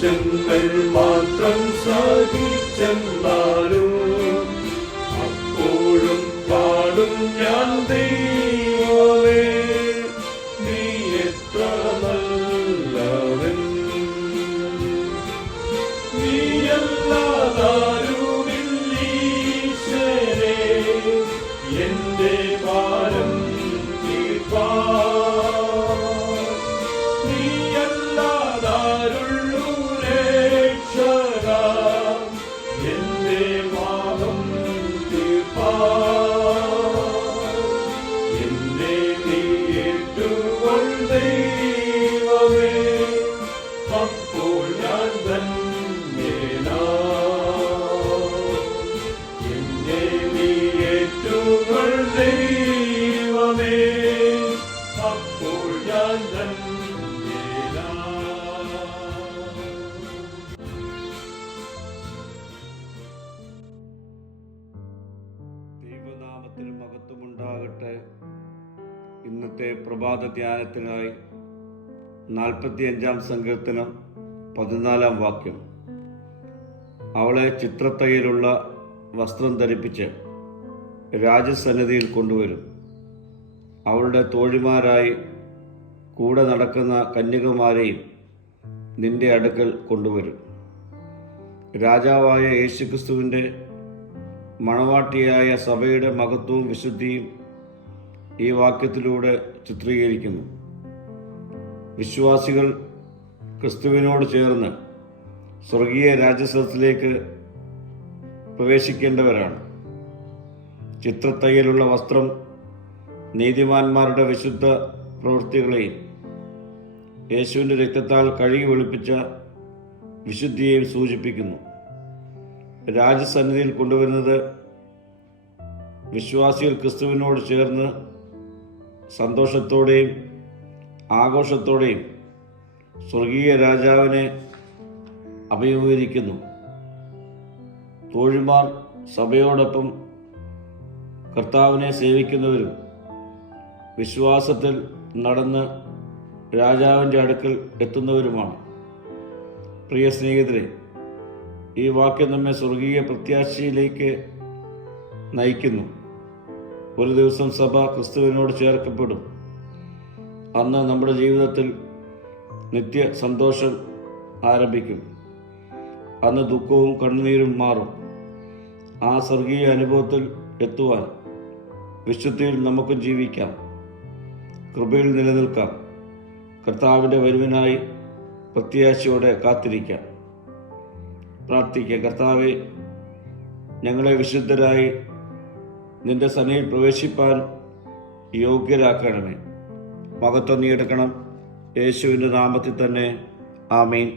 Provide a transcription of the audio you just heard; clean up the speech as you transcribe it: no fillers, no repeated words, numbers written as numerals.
ക്ലേശങ്ങൾ മാത്രം സഹിച്ചെന്നാലും അപ്പോഴും പാടും ഞാൻ ദൈവമേ, നീ എത്ര നല്ലവൻ. നീയല്ലാതാരുമില്ലീശ്വരേ, എന്റെ ഭാരം തീർപ്പാൻ. നീയല്ലാതാരുള്ളൂ രക്ഷക, എന്റെ പാപം തീർപ്പാൻ. എന്നെ നീ ഏറ്റുകൊണ്ട ദൈവമേ, അപ്പോൾ ഞാൻ എന്നെ നീ ഏറ്റുകൊണ്ട ദൈവമേ, അപ്പോൾ ഞാൻ ദൈവനാമത്തിന് മഹത്വമുണ്ടാകട്ടെ. ഇന്നത്തെ പ്രഭാത ധ്യാനത്തിനായി 45 സങ്കീർത്തനം 14 വാക്യം. അവളെ ചിത്രത്തയ്യലുള്ള വസ്ത്രം ധരിപ്പിച്ച് രാജസന്നിധിയിൽ കൊണ്ടുവരും. അവളുടെ തോഴിമാരായി കൂടെ നടക്കുന്ന കന്യകമാരെയും നിന്റെ അടുക്കൽ കൊണ്ടുവരും. രാജാവായ യേശുക്രിസ്തുവിൻ്റെ മണവാട്ടിയായ സഭയുടെ മഹത്വവും വിശുദ്ധിയും ഈ വാക്യത്തിലൂടെ ചിത്രീകരിക്കുന്നു. വിശ്വാസികൾ ക്രിസ്തുവിനോട് ചേർന്ന് സ്വർഗീയ രാജസത്തിലേക്ക് പ്രവേശിക്കേണ്ടവരാണ്. ചിത്രത്തയ്യലുള്ള വസ്ത്രം നീതിമാന്മാരുടെ വിശുദ്ധ പ്രവൃത്തികളെയും യേശുവിൻ്റെ രക്തത്താൽ കഴുകി വെളുപ്പിച്ച വിശുദ്ധിയെയും സൂചിപ്പിക്കുന്നു. രാജസന്നിധിയിൽ കൊണ്ടുവരുന്നത് വിശ്വാസികൾ ക്രിസ്തുവിനോട് ചേർന്ന് സന്തോഷത്തോടെയും ആഘോഷത്തോടെയും സ്വർഗീയ രാജാവിനെ അഭിമുഖീകരിക്കുന്നു. തോഴിമാർ സഭയോടൊപ്പം കർത്താവിനെ സേവിക്കുന്നവരും വിശ്വാസത്തിൽ നടന്ന് രാജാവിൻ്റെ അടുക്കൽ എത്തുന്നവരുമാണ്. പ്രിയ സ്നേഹിതരെ, ഈ വാക്യം നമ്മെ സ്വർഗീയ പ്രത്യാശയിലേക്ക് നയിക്കുന്നു. ഒരു ദിവസം സഭ ക്രിസ്തുവിനോട് ചേർക്കപ്പെടും. അന്ന് നമ്മുടെ ജീവിതത്തിൽ നിത്യ സന്തോഷം ആരംഭിക്കും. അന്ന് ദുഃഖവും കണ്ണുനീരും മാറും. ആ സ്വർഗീയ അനുഭവത്തിൽ എത്തുവാൻ വിശുദ്ധിയിൽ നമുക്ക് ജീവിക്കാം, കൃപയിൽ നിലനിൽക്കാം, കർത്താവിൻ്റെ വരവിനായി പ്രത്യാശയോടെ കാത്തിരിക്കാം. പ്രാർത്ഥിക്കാം. കർത്താവെ, ഞങ്ങളെ വിശുദ്ധരായി നിന്റെ സന്നിധിയിൽ പ്രവേശിപ്പാൻ യോഗ്യരാക്കണമേ. മഹത്വം നീ എടുക്കണം. യേശുവിൻ്റെ നാമത്തിൽ തന്നെ. ആമേൻ.